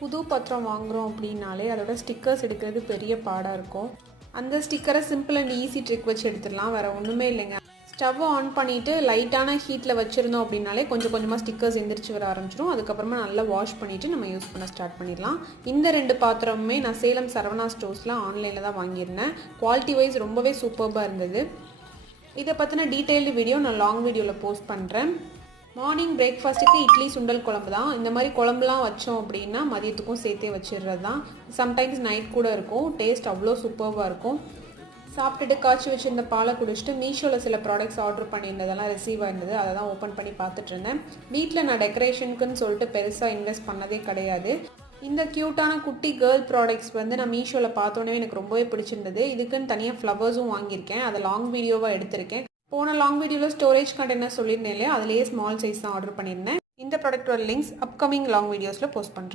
புது பத்திரம் வாங்குகிறோம் அப்படின்னாலே அதோட ஸ்டிக்கர்ஸ் எடுக்கிறது பெரிய பாடாக இருக்கும். அந்த ஸ்டிக்கரை சிம்பிள் அண்ட் ஈஸி ட்ரிக் வச்சு எடுத்துடலாம். வேறு ஒன்றுமே இல்லைங்க. ஸ்டவ்வை ஆன் பண்ணிவிட்டு லைட்டான ஹீட்டில் வச்சுருந்தோம் அப்படின்னாலே கொஞ்சம் கொஞ்சமாக ஸ்டிக்கர்ஸ் எந்திரிச்சு வர ஆரம்பிச்சிடும். அதுக்கப்புறமா நல்லா வாஷ் பண்ணிவிட்டு நம்ம யூஸ் பண்ண ஸ்டார்ட் பண்ணிடலாம். இந்த 2 பாத்திரமுமே நான் சேலம் சரவணா ஸ்டோர்ஸில் ஆன்லைனில் தான் வாங்கியிருந்தேன். குவாலிட்டி வைஸ் ரொம்பவே சூப்பர்பாக இருந்தது. இதை பற்றின டீட்டெயில்டு வீடியோ நான் லாங் வீடியோவில் போஸ்ட் பண்ணுறேன். மார்னிங் பிரேக்ஃபாஸ்ட்டுக்கு இட்லி சுண்டல் குழம்பு தான். இந்த மாதிரி குழம்புலாம் வச்சோம் அப்படின்னா மதியத்துக்கும் சேர்த்தே வச்சிடுறது தான். சம்டைம்ஸ் நைட் கூட இருக்கும். டேஸ்ட் அவ்வளோ சூப்பர்வாக இருக்கும். சாப்பிட்டுட்டு காய்ச்சி வச்சுருந்த பாலை குடிச்சிட்டு மீஷோவில் சில ப்ராடக்ட்ஸ் ஆர்டர் பண்ணியிருந்ததெல்லாம் ரிசீவ் ஆயிருந்தது. அதை தான் ஓப்பன் பண்ணி பார்த்துட்டு இருந்தேன். வீட்டில் நான் டெக்கரேஷனுக்குன்னு சொல்லிட்டு பெருசாக இன்வெஸ்ட் பண்ணதே கிடையாது. இந்த க்யூட்டான குட்டி கேர்ள் ப்ராடக்ட்ஸ் நான் மீஷோவில் பார்த்தோன்னே எனக்கு ரொம்பவே பிடிச்சிருந்தது. இதுக்குன்னு தனியாக ஃப்ளவர்ஸும் வாங்கியிருக்கேன். அதை லாங் வீடியோவாக எடுத்திருக்கேன். போன லாங் வீடியோவில் ஸ்டோரேஜ் கண்டெய்னர் சொல்லியிருந்தேன் இல்லையா, அதுலேயே ஸ்மால் சைஸ் தான் ஆர்டர் பண்ணியிருந்தேன். இந்த ப்ராடக்டோட லிங்க்ஸ் அப்கமிங் லாங் வீடியோஸில் போஸ்ட் பண்ணுறேன்.